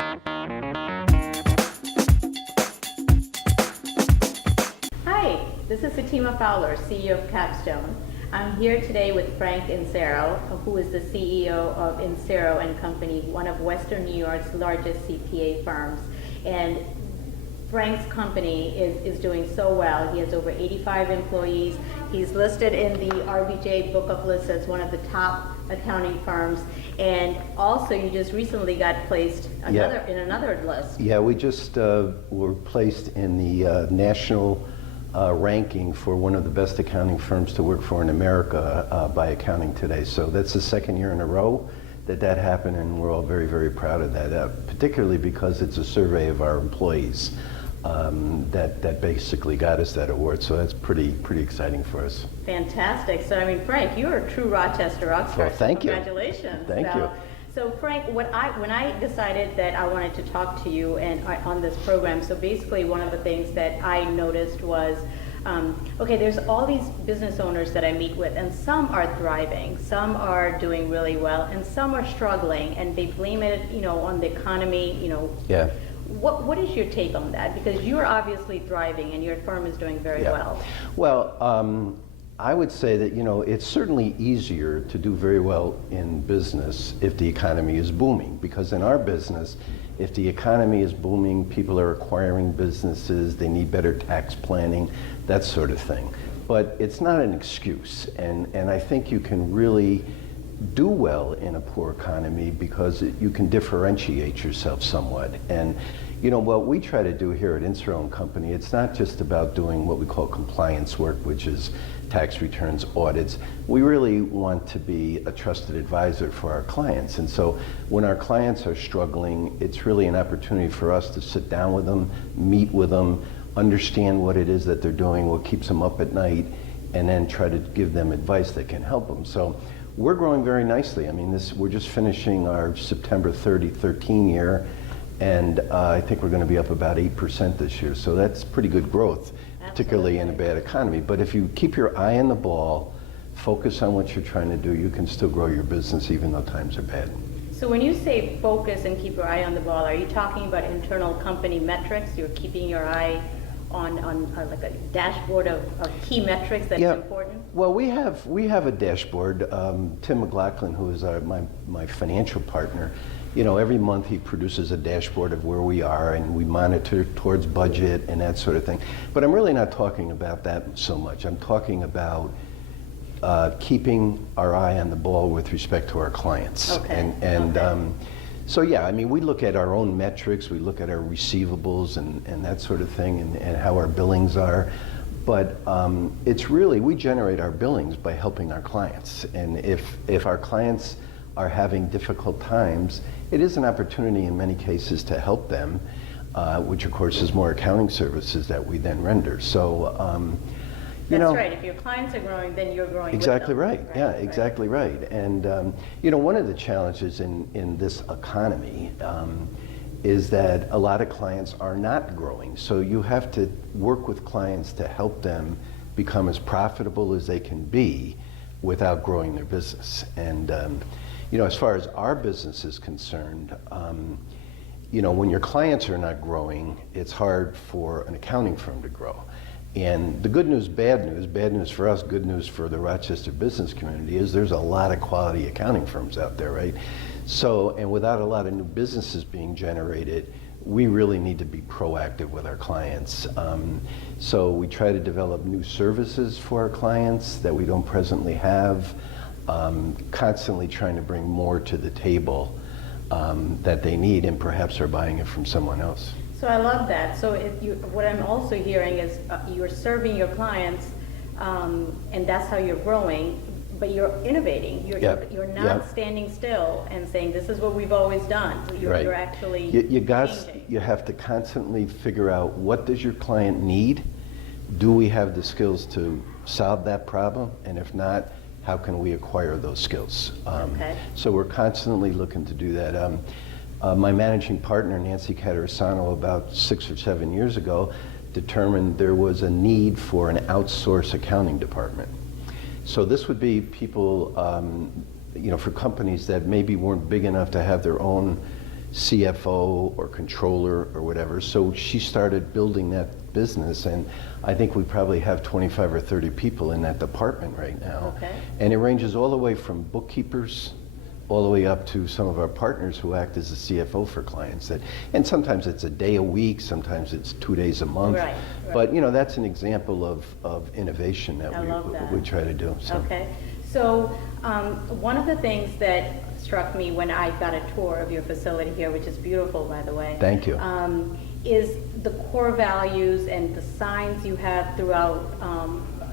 Hi, this is Sitima Fowler, CEO of Capstone. I'm here today with Frank Insero, who is the CEO of Insero and Company, one of Western New York's largest CPA firms. And Frank's company is doing so well. He has over 85 employees. He's listed in the RBJ Book of Lists as one of the top accounting firms. And also, you just recently got placed in another list. Yeah, we just were placed in the national ranking for one of the best accounting firms to work for in America by Accounting Today. So that's the second year in a row that happened, and we're all very, very proud of that, particularly because it's a survey of our employees that basically got us that award. So that's pretty exciting for us. Fantastic. So, I mean, Frank, you're a true Rochester rockstar. Well, thank you. Congratulations. Thank you. So Frank, when I decided that I wanted to talk to you and on this program, so basically one of the things that I noticed was, okay, there's all these business owners that I meet with, and some are thriving, some are doing really well, and some are struggling, and they blame it, on the economy, Yeah. What is your take on that? Because you're obviously thriving and your firm is doing very well. Well, I would say that, it's certainly easier to do very well in business if the economy is booming, because in our business, if the economy is booming, people are acquiring businesses, they need better tax planning, that sort of thing. But it's not an excuse, and I think you can really do well in a poor economy because you can differentiate yourself somewhat. And what we try to do here at Insero and Company, it's not just about doing what we call compliance work, which is tax returns, audits. We really want to be a trusted advisor for our clients. And so when our clients are struggling, it's really an opportunity for us to sit down with them, meet with them, understand what it is that they're doing, what keeps them up at night, and then try to give them advice that can help them. So we're growing very nicely. I mean, we're just finishing our September 30, 13 year, and I think we're going to be up about 8% this year. So that's pretty good growth, particularly in a bad economy. But if you keep your eye on the ball, focus on what you're trying to do, you can still grow your business even though times are bad. So when you say focus and keep your eye on the ball, are you talking about internal company metrics? You're keeping your eye on like a dashboard of key metrics that's important? Well, we have a dashboard. Tim McLaughlin, who is my financial partner, every month he produces a dashboard of where we are, and we monitor towards budget and that sort of thing. But I'm really not talking about that so much. I'm talking about keeping our eye on the ball with respect to our clients. Okay. So yeah, I mean, we look at our own metrics, we look at our receivables and that sort of thing, and how our billings are. But it's really, we generate our billings by helping our clients. And if our clients are having difficult times, it is an opportunity in many cases to help them, which of course is more accounting services that we then render. So, That's right. If your clients are growing, then you're growing exactly with them. Right. Yeah, exactly right. And one of the challenges in this economy is that a lot of clients are not growing. So you have to work with clients to help them become as profitable as they can be without growing their business. And as far as our business is concerned, when your clients are not growing, it's hard for an accounting firm to grow. And the good news for us, good news for the Rochester business community is there's a lot of quality accounting firms out there, right? So, and without a lot of new businesses being generated, we really need to be proactive with our clients. So we try to develop new services for our clients that we don't presently have, constantly trying to bring more to the table that they need, and perhaps are buying it from someone else. So I love that. So what I'm also hearing is you're serving your clients, and that's how you're growing, but you're innovating. You're not standing still and saying, this is what we've always done. You're actually changing. You have to constantly figure out, what does your client need? Do we have the skills to solve that problem? And if not, how can we acquire those skills? So we're constantly looking to do that. My managing partner, Nancy Catarasano, about 6 or 7 years ago, determined there was a need for an outsourced accounting department. So this would be people, for companies that maybe weren't big enough to have their own CFO or controller or whatever. So she started building that business, and I think we probably have 25 or 30 people in that department right now. Okay. And it ranges all the way from bookkeepers all the way up to some of our partners who act as a CFO for clients. And sometimes it's a day a week, sometimes it's 2 days a month. Right. But that's an example of innovation that we try to do. So. Okay. So one of the things that struck me when I got a tour of your facility here, which is beautiful, by the way. Thank you. Is the core values and the signs you have throughout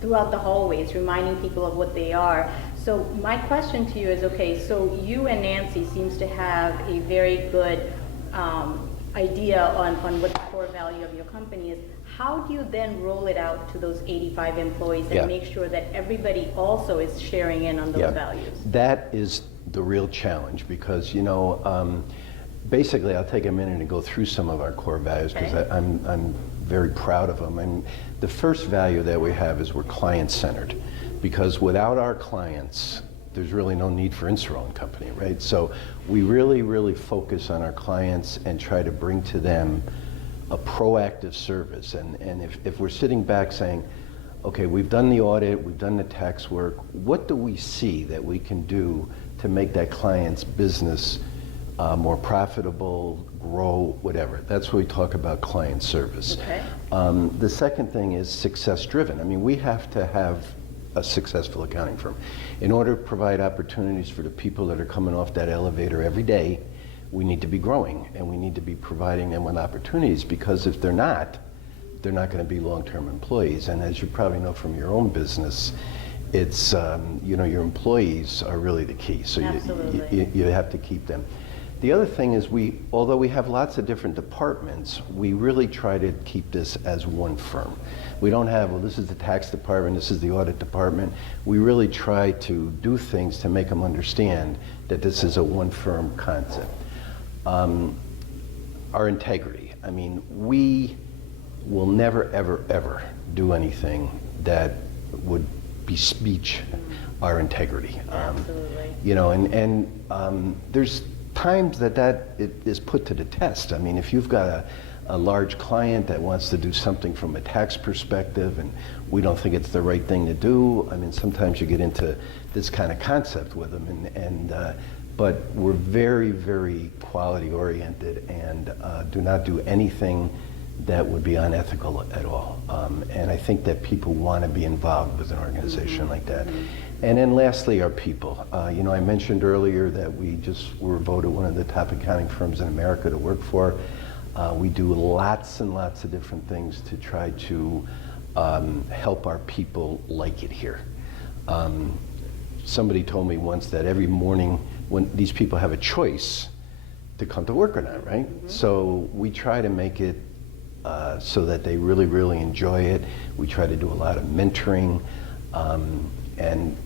the hallways, reminding people of what they are. So my question to you is, okay, so you and Nancy seems to have a very good idea on what the core value of your company is. How do you then roll it out to those 85 employees and make sure that everybody also is sharing in on those values? That is the real challenge, because basically I'll take a minute and go through some of our core values, because I'm very proud of them. And the first value that we have is we're client-centered, because without our clients, there's really no need for Insero and Company, right? So we really, really focus on our clients and try to bring to them a proactive service. And if we're sitting back saying, okay, we've done the audit, we've done the tax work, what do we see that we can do to make that client's business more profitable, grow, whatever? That's what we talk about client service. Okay. The second thing is success driven. I mean, we have to have a successful accounting firm. In order to provide opportunities for the people that are coming off that elevator every day, we need to be growing, and we need to be providing them with opportunities, because if they're not going to be long-term employees. And as you probably know from your own business, it's, your employees are really the key. So you have to keep them. The other thing is although we have lots of different departments, we really try to keep this as one firm. We don't have, well, this is the tax department, this is the audit department. We really try to do things to make them understand that this is a one firm concept. Our integrity. I mean, we will never, ever, ever do anything that would bespeak our integrity. Absolutely. And there's times that it is put to the test. I mean, if you've got a large client that wants to do something from a tax perspective and we don't think it's the right thing to do, I mean, sometimes you get into this kind of concept with them. But we're very, very quality oriented and do not do anything that would be unethical at all. And I think that people want to be involved with an organization like that. And then lastly, our people. I mentioned earlier that we just were voted one of the top accounting firms in America to work for. We do lots and lots of different things to try to help our people like it here. Somebody told me once that every morning when these people have a choice to come to work or not, right? So we try to make it so that they really, really enjoy it. We try to do a lot of mentoring. And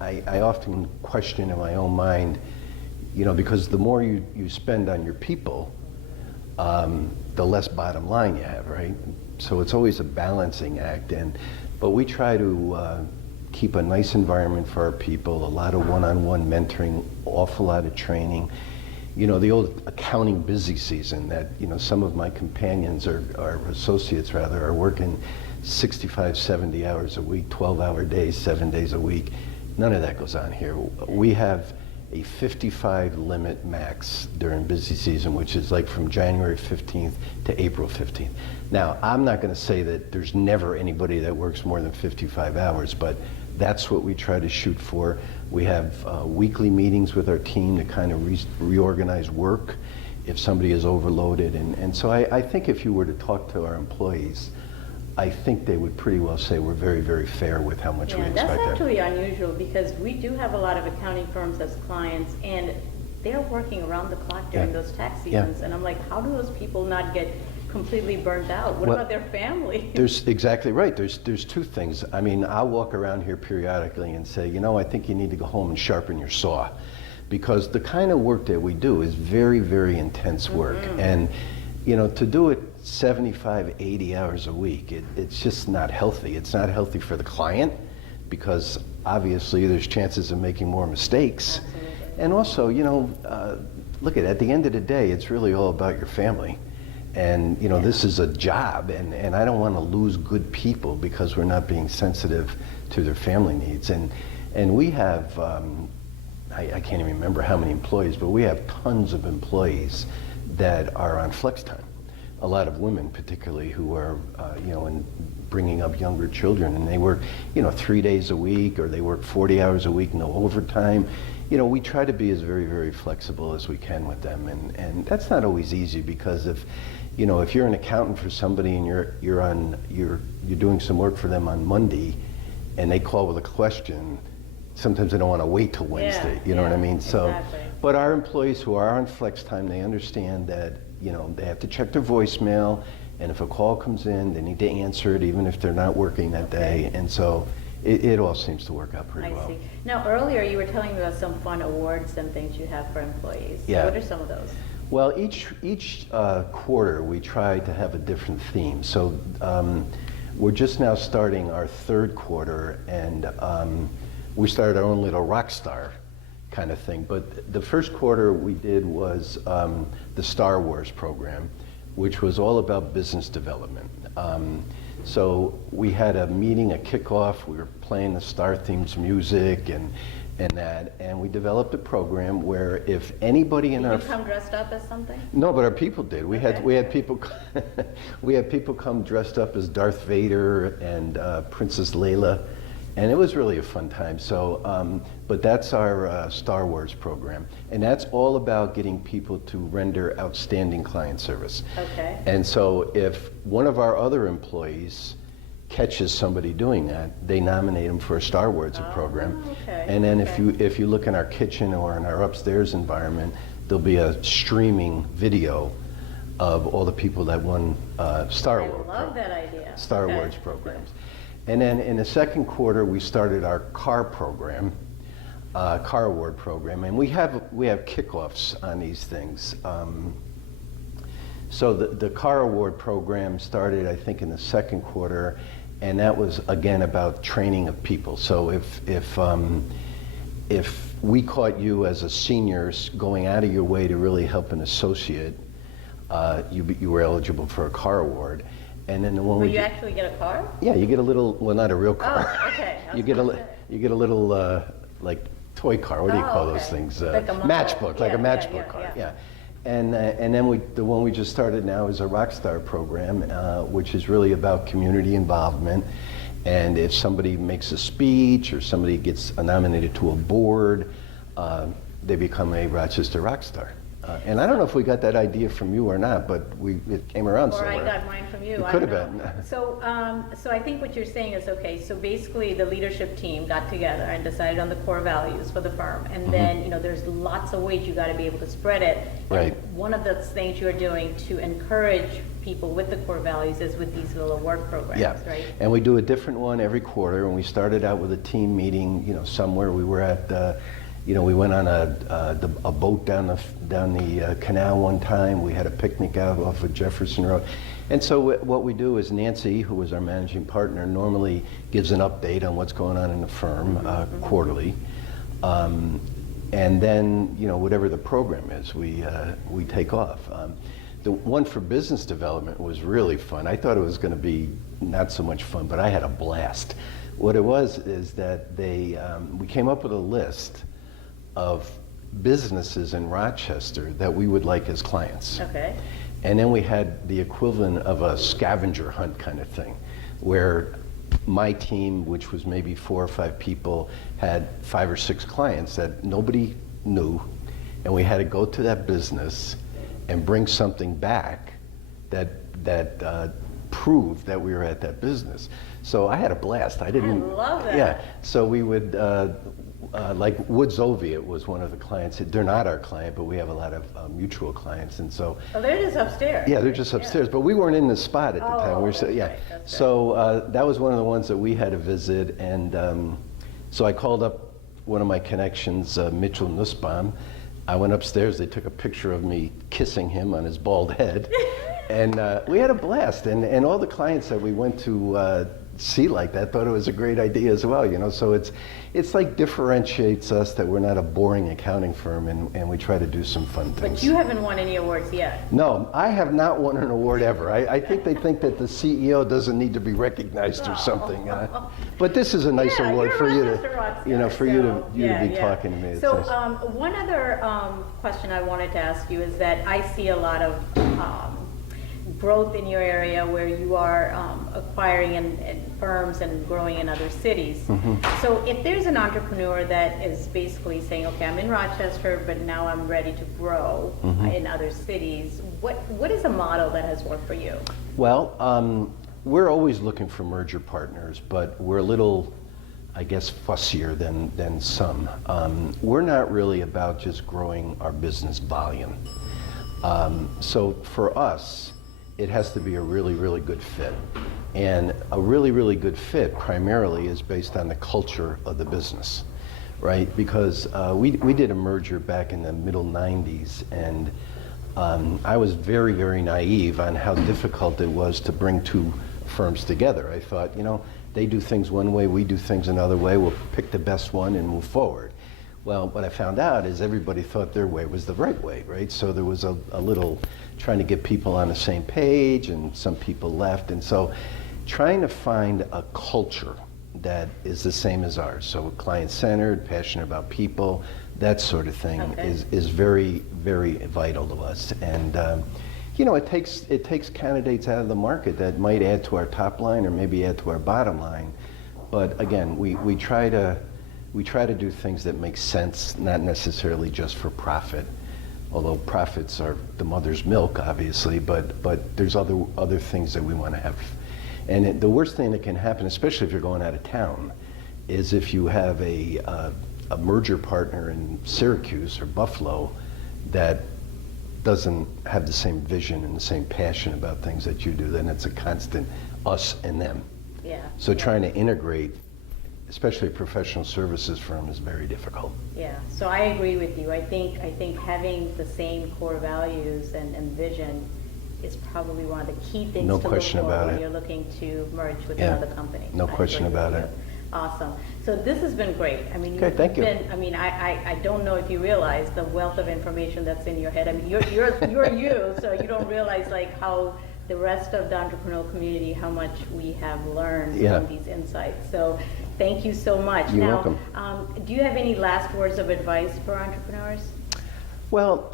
I often question in my own mind, because the more you spend on your people, the less bottom line you have, right? So it's always a balancing act. But we try to keep a nice environment for our people, a lot of one-on-one mentoring, awful lot of training. The old accounting busy season that, some of my companions or associates rather are working 65, 70 hours a week, 12-hour days, 7 days a week. None of that goes on here. We have a 55 limit max during busy season, which is like from January 15th to April 15th. Now, I'm not going to say that there's never anybody that works more than 55 hours, but that's what we try to shoot for. We have weekly meetings with our team to kind of reorganize work if somebody is overloaded. And so I think if you were to talk to our employees, I think they would pretty well say we're very, very fair with how much we expect them. That's actually unusual, because we do have a lot of accounting firms as clients, and they're working around the clock during those tax seasons. And I'm like, how do those people not get completely burnt out? What about their family? There's exactly right. There's two things. I mean, I'll walk around here periodically and say, I think you need to go home and sharpen your saw, because the kind of work that we do is very, very intense work. And to do it 75, 80 hours a week, it's just not healthy. It's not healthy for the client, because obviously there's chances of making more mistakes. Absolutely. And also, look at the end of the day, it's really all about your family. And you know, this is a job, and I don't want to lose good people because we're not being sensitive to their family needs. And we have, I can't even remember how many employees, but we have tons of employees that are on flex time. A lot of women particularly who are, you know, and bringing up younger children, and they work, you know, 3 days a week, or they work 40 hours a week, no overtime. You know, we try to be as very, very flexible as we can with them, and that's not always easy, because if, you know, if you're an accountant for somebody and you're doing some work for them on Monday, and they call with a question, sometimes they don't want to wait till Wednesday. You know what I mean? So, exactly. but our employees who are on flex time, they understand that, you know, they have to check their voicemail, and if a call comes in, they need to answer it, even if they're not working that day. And so it all seems to work out pretty well. I see. Now, earlier you were telling me about some fun awards and things you have for employees. Yeah. What are some of those? Well, each quarter we try to have a different theme. So we're just now starting our third quarter, and we started our own little rock star kind of thing. But the first quarter we did was the Star Wars program, which was all about business development. So we had a meeting, a kickoff. We were playing the Star themes music and that, and we developed a program where if anybody in Did our you come dressed up as something? No, but our people did. We had people we had people come dressed up as Darth Vader and Princess Leia, and it was really a fun time. So, but that's our Star Wars program, and that's all about getting people to render outstanding client service. Okay. And so, if one of our other employees catches somebody doing that, they nominate them for a Star Wars program. Okay. And then if you look in our kitchen or in our upstairs environment, there'll be a streaming video of all the people that won Star Wars. I love that idea. Star Wars programs. And then in the second quarter, we started our car program, car award program, and we have kickoffs on these things. So the car award program started, I think, in the second quarter, and that was again about training of people. So if we caught you as a senior going out of your way to really help an associate, you were eligible for a car award. And then when Will you actually get a car? Yeah, you get a little, well, not a real car. Oh, okay. You get a little like toy car. What do you call those things? Like a matchbook, like a matchbook yeah, car. yeah. Yeah. And then the one we just started now is a Rockstar program, which is really about community involvement. And if somebody makes a speech or somebody gets nominated to a board, they become a Rochester Rockstar. And I don't know if we got that idea from you or not, but it came around somewhere. Or I got mine from you. It I could have don't know. been. So I think what you're saying is, okay, so basically the leadership team got together and decided on the core values for the firm. And then, you know, there's lots of ways you got to be able to spread it. Right. And one of the things you're doing to encourage people with the core values is with these little award programs, Yeah. right? And we do a different one every quarter, and we started out with a team meeting, you know, somewhere. We were at, you know, we went on a boat down the canal one time. We had a picnic out off of Jefferson Road. And so what we do is Nancy, who is our managing partner, normally gives an update on what's going on in the firm quarterly. And then, you know, whatever the program is, we take off. The one for business development was really fun. I thought it was going to be not so much fun, but I had a blast. What it was is that we came up with a list of businesses in Rochester that we would like as clients. Okay. And then we had the equivalent of a scavenger hunt kind of thing, where my team, which was maybe 4 or 5 people, had 5 or 6 clients that nobody knew, and we had to go to that business and bring something back that proved that we were at that business. So I had a blast. I love that. Yeah. So we would, like Woods Oviatt was one of the clients. They're not our client, but we have a lot of mutual clients, and so. Oh, they're just upstairs. Yeah, they're just upstairs, but we weren't in the spot at the time. We were that's yeah. right, that's So that was one of the ones that we had to visit, and so I called up one of my connections, Mitchell Nussbaum. I went upstairs. They took a picture of me kissing him on his bald head, and we had a blast. And all the clients that we went to see like that thought it was a great idea as well, you know. So it's like differentiates us that we're not a boring accounting firm, and we try to do some fun things. But you haven't won any awards yet. No, I have not won an award ever. I think they think that the CEO doesn't need to be recognized or something. But this is a nice award for you to, you know, for you to be talking to me. It's So nice. one other question I wanted to ask you is that I see a lot of growth in your area where you are acquiring in firms and growing in other cities. So if there's an entrepreneur that is basically saying, okay, I'm in Rochester, but now I'm ready to grow in other cities, what is a model that has worked for you? Well, we're always looking for merger partners, but we're a little, I guess, fussier than some. We're not really about just growing our business volume. So for us, it has to be a really, really good fit. And a really, really good fit primarily is based on the culture of the business, right? Because we did a merger back in the middle 90s, and I was very, very naive on how difficult it was to bring two firms together. I thought, you know, they do things one way, we do things another way, we'll pick the best one and move forward. Well, what I found out is everybody thought their way was the right way, right? So there was a little trying to get people on the same page, and some people left. And so trying to find a culture that is the same as ours. So client-centered, passionate about people, that sort of thing is very, very vital to us. And you know, it takes candidates out of the market that might add to our top line or maybe add to our bottom line. But again, we try to do things that make sense, not necessarily just for profit, although profits are the mother's milk, obviously, but there's other things that we want to have. And the worst thing that can happen, especially if you're going out of town, is if you have a merger partner in Syracuse or Buffalo that doesn't have the same vision and the same passion about things that you do, then it's a constant us and them. Yeah. So trying to integrate, especially a professional services firm, is very difficult. Yeah, so I agree with you. I think having the same core values and vision is probably one of the key things No to look question for about when it. you're looking to merge with Yeah, another company. no I question agree about with it. you. Awesome. So this has been great. I mean, Okay, thank you. I mean, I don't know if you realize the wealth of information that's in your head. I mean, you're you, so you don't realize like how the rest of the entrepreneurial community, how much we have learned from these insights. So thank you so much. You're now, welcome. Do you have any last words of advice for entrepreneurs? Well,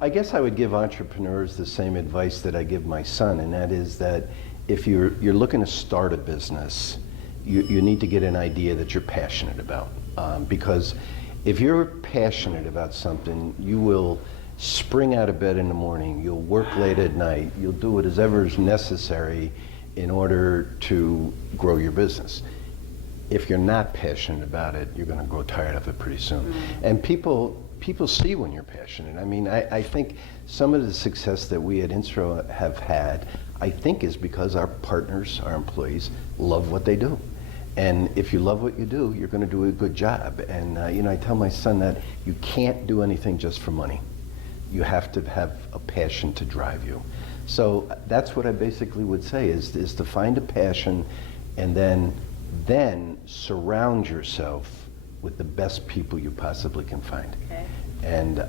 I guess I would give entrepreneurs the same advice that I give my son, and that is that if you're looking to start a business, you need to get an idea that you're passionate about. Because if you're passionate about something, you will spring out of bed in the morning, you'll work late at night, you'll do whatever is necessary in order to grow your business. If you're not passionate about it, you're going to grow tired of it pretty soon. And people see when you're passionate. I mean, I think some of the success that we at Insero have had, I think, is because our partners, our employees, love what they do. And if you love what you do, you're going to do a good job. And you know, I tell my son that you can't do anything just for money. You have to have a passion to drive you. So that's what I basically would say is to find a passion, and then surround yourself with the best people you possibly can find. Okay. And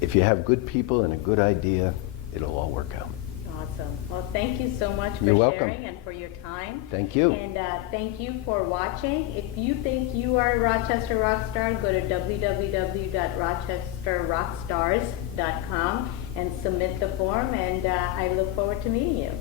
if you have good people and a good idea, it'll all work out. Awesome. Well, thank you so much for You're welcome. sharing and for your time. Thank you. And thank you for watching. If you think you are a Rochester Rockstar, go to www.rochesterrockstars.com and submit the form, and I look forward to meeting you.